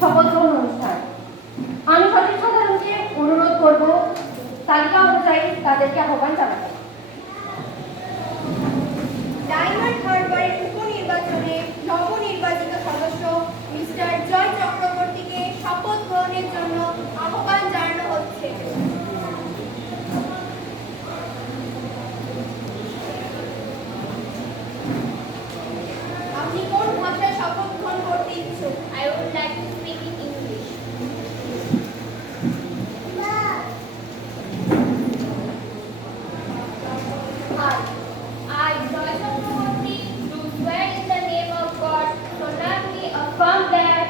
শপথ গ্রহণ অনুষ্ঠান। আমি সঠিক সাধারণকে অনুরোধ করব তালিকা অনুযায়ী তাদেরকে আহ্বান জানাতে। ডায়মন্ড হারবারের উপনির্বাচনে নবনির্বাচিত সদস্য মিস্টার জয় চক্রবর্তীকে শপথ গ্রহণের জন্য আহ্বান জানানো হচ্ছে। আপনি কোন ভাষায় শপথ গ্রহণ করতে ইচ্ছুক? I would like to speak in English. I, Joy Chakraborty, do swear in the name of God, solemnly affirm that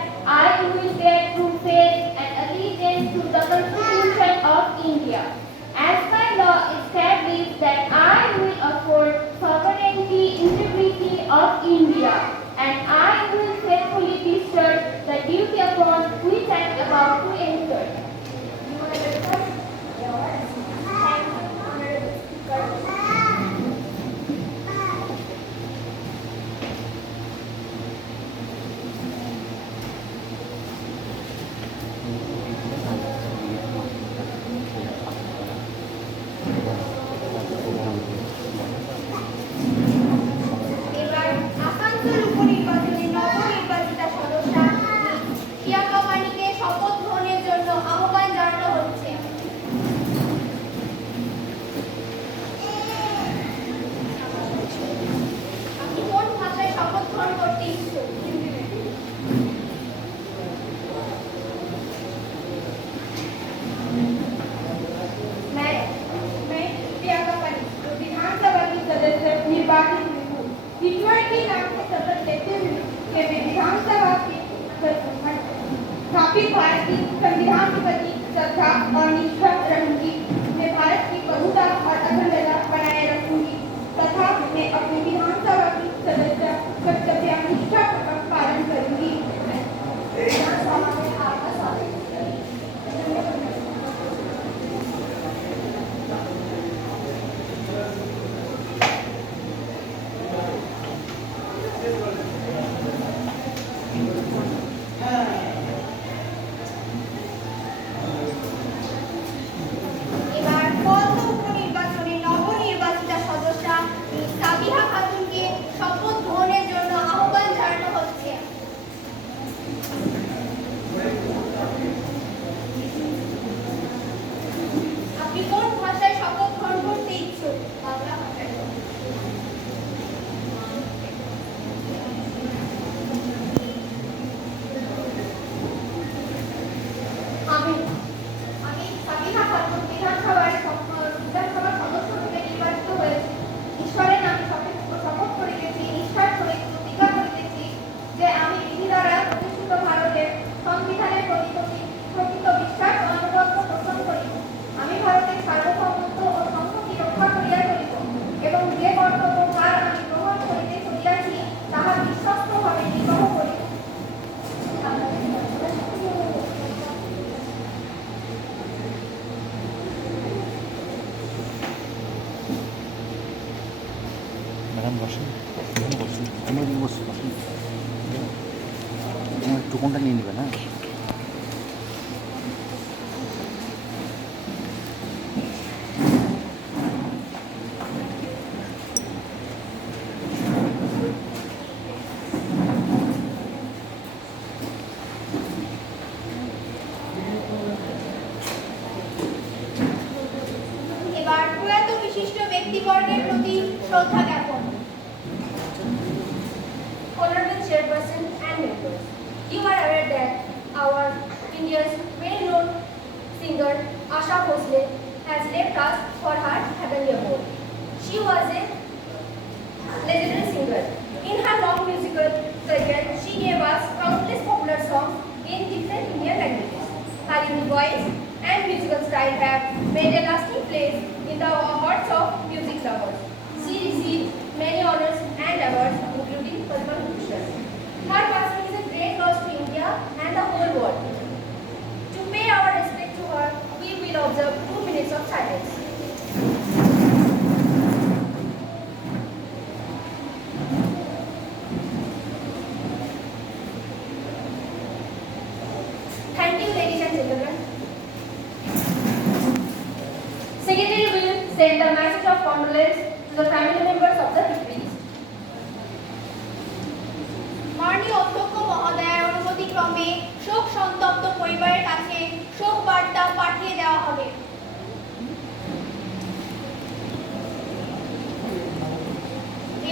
I will bear true faith and allegiance to the Constitution of India. As by law established that I will uphold sovereignty, integrity of India, and I will faithfully discharge the duty upon which I am about to enter. এবার আসানসোল উপনির্বাচনে নবনির্বাচিত সদস্য প্রিয়াঙ্কা পানিকে শপথ গ্রহণের জন্য আহ্বান জানানো হচ্ছে। আপনি কোন ভাষায় শপথ গ্রহণ করতে ইচ্ছুক? मैं प्रियंका पानी विधानसभा की सदस्य निर्वाचित हुई हूँ। ईश्वर के नाम से शपथ लेते हुए कि मैं विधानसभा के स्थापित भारत की संविधान के प्रति श्रद्धा और निष्ठा रहूंगी। मैं भारत की बहुता और अखंडता बनाए रखूंगी तथा मैं अपनी विधानसभा की सदस्य कर्तव्य निष्ठापूर्वक पालन करूंगी। এবার পদ্ম উপনির্বাচনে নবনির্বাচিত সদস্য সাবিহা খাতুনকে শপথ গ্রহণের জন্য আহ্বান জানানো হচ্ছে। আপনি কোন ভাষায় শপথ গ্রহণ করতে ইচ্ছুক? বাংলা ভাষায়। আমি সাবিহা খাতুন বিধানসভার সদস্য রূপে নির্বাচিত হয়েছি। ঈশ্বরের নামে শপথ করিতেছি, নিষ্ঠার সহিত প্রতিজ্ঞা করিতেছি যে আমি বিধি দ্বারা প্রতিষ্ঠিত ভারতের সংবিধানের প্রতি প্রকৃত বিশ্বাস ও আনুগত্য পোষণ করিব। আমি ভারতের সার্বভৌমত্ব ও সংহতি রক্ষা করিয়া চলিব এবং যে কর্তব্য ভার আমি গ্রহণ করিতে চলিয়াছি তাহা বিশ্বস্তভাবে নির্বাহ করিব। ম্যাডাম বসেন, বসুন, তুমি এদিকে বসে বসুন, তোমার একটু কোনটা নিয়ে নেবে না? এবার প্রয়াত বিশিষ্ট ব্যক্তিবর্গের প্রতি শ্রদ্ধা জ্ঞাপন। Honorable Chairperson and members, you are aware that our India's well-known singer Asha Bhosle has left us for her heavenly abode. She was a legendary singer. In her long musical career, she gave us countless popular songs in different Indian languages. Her unique voice and musical style have made a lasting place in the hearts of music lovers. She received many honors and awards, including Padma Bhushan. Her passing is a great loss to India and the whole world. To pay our respect to her, we will observe 2 minutes of silence. send a message of condolence to the family members of the deceased. মাননীয় অধ্যক্ষ মহোদয়ের অনুমতিক্রমে শোক সন্তপ্ত পরিবারের কাছে শোক বার্তা পাঠিয়ে দেওয়া হবে।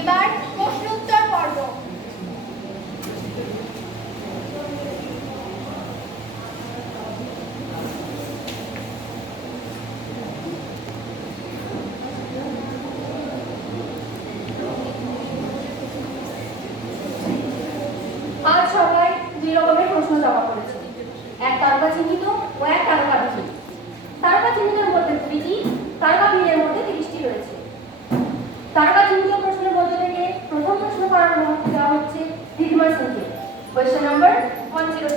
এবার প্রশ্নোত্তর পর্ব। আজ সবাই দুই রকমের প্রশ্ন জমা করেছে, এক তারকা চিহ্নিত ও এক তারকাবিহীন। তারকা চিহ্নিতের মধ্যে 20টি, তারকাবিহীনের মধ্যে 30টি রয়েছে। তারকা চিহ্নিত প্রশ্নের মধ্যে থেকে প্রথম প্রশ্ন করার অনুমতি দেওয়া হচ্ছে রিধিমা সিংকে। Question number 102।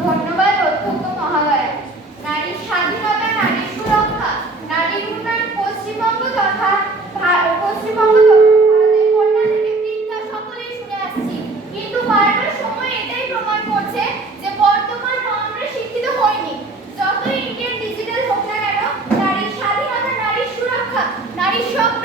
ধন্যবাদ অধ্যক্ষ মহোদয়। নারীর স্বাধীনতা, নারীর সুরক্ষা, নারীর উন্নয়ন পশ্চিমবঙ্গ তথা ভারতের কন্যা থেকে বৃদ্ধা সকলেই শুনে আসছি, কিন্তু বারবার সময় এটাই প্রমাণ করছে যে বর্তমান আমরা শিক্ষিত হইনি। যত ইন্ডিয়ান ডিজিটাল হোক না কেন, নারীর স্বাধীনতা, নারীর সুরক্ষা, নারীর স্বপ্ন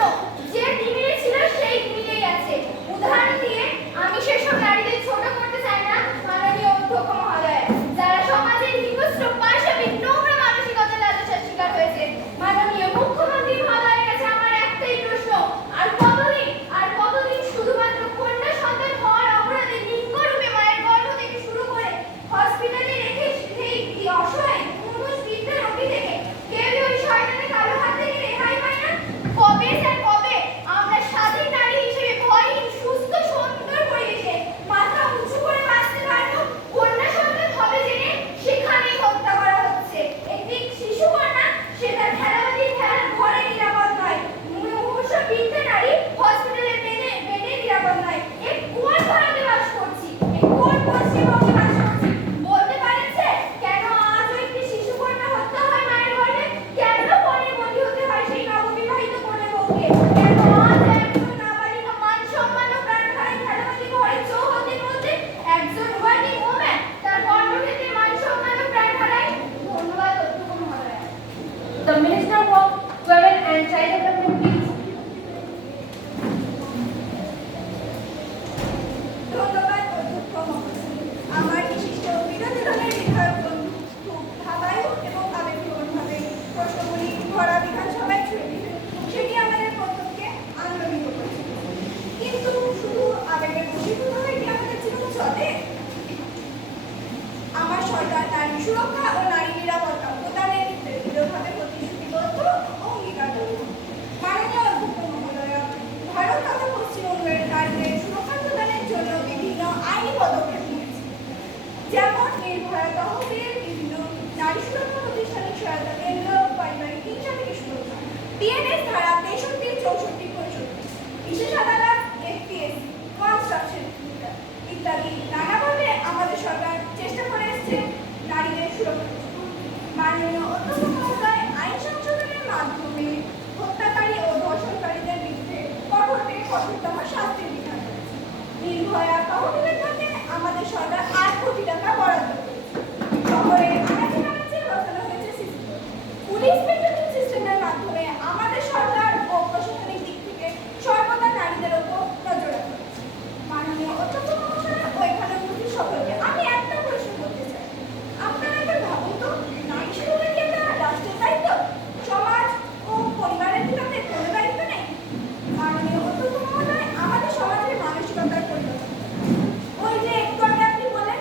যে টিভিতে ছিল সেই টিভিতেই আছে। উদাহরণ দিয়ে আমি সেসব নারীদের ছোট করতে চাই না মাননীয় অধ্যক্ষ মহোদয়, যারা সমাজের নিকৃষ্ট পাশাপাশি নোংরা মানসিকতার লালসার শিকার হয়েছে। মাননীয় মুখ্যমন্ত্রী মহোদয়ের কাছে আমার একটাই প্রশ্ন, আর কতদিন শুধুমাত্র কন্যা সন্তান হওয়ার অপরাধে লিঙ্গরূপে মায়ের গর্ভ থেকে শুরু করে হসপিটালে রেখে সেই অসহায় মুমূর্ষ বৃদ্ধা রোগী থেকে কেউ ওই শয়তানের কালো হাত থেকে রেহাই পায় না? কবে স্যার কবে আমরা স্বাধীন নারী হিসেবে ভয়হীন, সুস্থ, সুন্দর পরিবেশে মাথা উঁচু করে বাঁচতে পারবো? কন্যা সন্তান হবে জেনে সেখানেই হত্যা করা হচ্ছে। একটি শিশু কন্যা, সে তার খেলাবাড়ির খেলার ঘরে নিরাপদ নয়। মুমূর্ষ বৃদ্ধা নারী হসপিটালের বেডে নিরাপদ নয়। এ কোন ভারতে বাস করছি? এ কোন পশ্চিমবঙ্গে বাস করছি? বলতে পারেন স্যার, কেন আজও একটি শিশু কন্যা হত্যা হয় মায়ের গর্ভে? কেন পরে বন্দী হতে হয় সেই নববিবাহিত কন্যা বউকে? কেন আজ একজন নাবালিকা মান সম্মান ও প্রাণ হারায় খেলাবাড়ি ঘরে চৌহদ্দির মধ্যে? একজন ওয়ার্কিং ওম্যান তার কর্মক্ষেত্রে মান সম্মান ও প্রাণ হারায়। ধন্যবাদ অধ্যক্ষ মহোদয়। The Minister of Women and Child Development, please. ধন্যবাদ অধ্যক্ষ মহোদয়। আমার বিশিষ্ট বিরোধী দলের বিধায়ক বন্ধু খুব ভাবায়ু এবং আবেগপ্রবণভাবে প্রশ্নগুলি ভরা বিধানসভায় ছুড়ে দিলেন। সেটি আমাদের প্রত্যেককে আন্দোলিত করেছে। কিন্তু শুধু আবেগের বশীভূত হয়ে কি আমাদের জীবন চলে? আমার সরকার নারী সুরক্ষা ও নারী নিরাপত্তা প্রদানের দৃঢ়ভাবে প্রতিশ্রুতিবদ্ধ ও অঙ্গীকারবদ্ধ। মাননীয় অধ্যক্ষ মহোদয়, ভারত তথা পশ্চিমবঙ্গের নারীদের সুরক্ষা প্রদানের জন্য বিভিন্ন আইনি পদক্ষেপ নিয়েছে, যেমন নির্ভয়া তহবিল, বিভিন্ন নারী সুরক্ষা প্রতিষ্ঠানিক সহায়তা কেন্দ্র, পারিবারিক হিংসা থেকে সুরক্ষা, বিএনএস ধারা 63, 64, 65, বিশেষ আদালত, এফপিএস, কনস্ট্রাকশন ইত্যাদি নানাভাবে আমাদের সরকার চেষ্টা করে এসেছে নারীদের সুরক্ষা। মাননীয় অধ্যক্ষ মহোদয়, আইন সংশোধনের মাধ্যমে হত্যাকারী ও ধর্ষণকারীদের বিরুদ্ধে কঠোর থেকে কঠোরতম শাস্তির বিধান করেছে। নির্ভয়া তহবিলের জন্য আমাদের সরকার 8 কোটি টাকা বরাদ্দ করেছে। শহরে আনাচে কানাচে বসানো হয়েছে সিসিটিভি। পুলিশ পেট্রোলিং সিস্টেমের মাধ্যমে আমাদের সরকার ও প্রশাসনিক দিক থেকে সর্বদা নারীদের ওপর নজর রাখা হয়েছে। মাননীয় অধ্যক্ষ মহোদয়, ওইখানে উপস্থিত সকলকে আমি একটা প্রশ্ন করতে চাই। আপনারা একবার ভাবুন তো, নারী সুরক্ষা কি একটা রাষ্ট্রের দায়িত্ব? সমাজ ও পরিবারের কি তাদের কোনো দায়িত্ব নেই? মাননীয় অধ্যক্ষ মহোদয়, আমাদের সমাজের মানসিকতার পরিবর্তন। ওই যে একটু আগে আপনি বলেন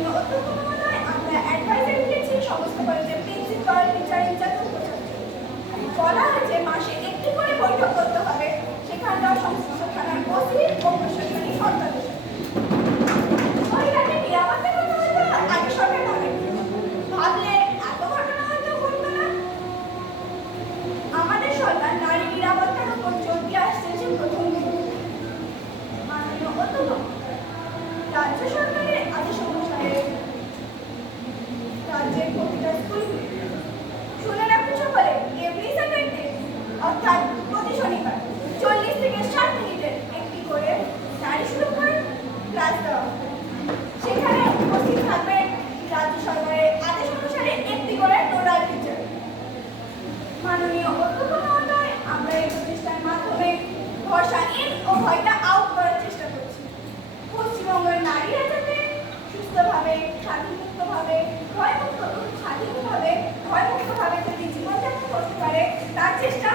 মাননীয় অধ্যক্ষ মহোদয়, আমরা অ্যাডভাইজারি দিয়েছি সমস্ত কলেজের প্রিন্সিপাল, টিচার ইনচার্জ বলা হয়েছে মাসে একটি করে বৈঠক করতে হবে, সেখানটাও সংশ্লিষ্ট থানার ওসি ও প্রশাসনিক সরকারের সাথে। মহিলাদের নিরাপত্তার কথা হয়তো আগে সরকার ভাবে ভাবলে এত ঘটনা হয়তো ঘটতো না। আমাদের সরকার নারী নিরাপত্তার উপর জোর দিয়ে আসছে যে প্রথম দিন। মাননীয় অধ্যক্ষ, রাজ্য সরকারের আদেশ অনুসারে রাজ্যের প্রতিটা স্কুলগুলি শুনে রাখুন সকলে, এভরি স্যাটারডে অর্থাৎ প্রতি শনিবার 40 থেকে 60 মিনিটের একটি করে নারী সুরক্ষার ক্লাস দেওয়া হবে। সেখানে উপস্থিত থাকবেন রাজ্য সরকারের আদেশ অনুসারে একটি করে নোডাল টিচার। মাননীয় অধ্যক্ষ মহোদয়, আমরা এই প্রতিষ্ঠানের মাধ্যমে ভরসা ইন ও ভয়টা আউট করার চেষ্টা করছি। পশ্চিমবঙ্গের নারীরা যাতে সুস্থভাবে, স্বাধীনমুক্তভাবে, ভয়মুক্তভাবে যদি জীবনযাপন করতে পারে তার চেষ্টা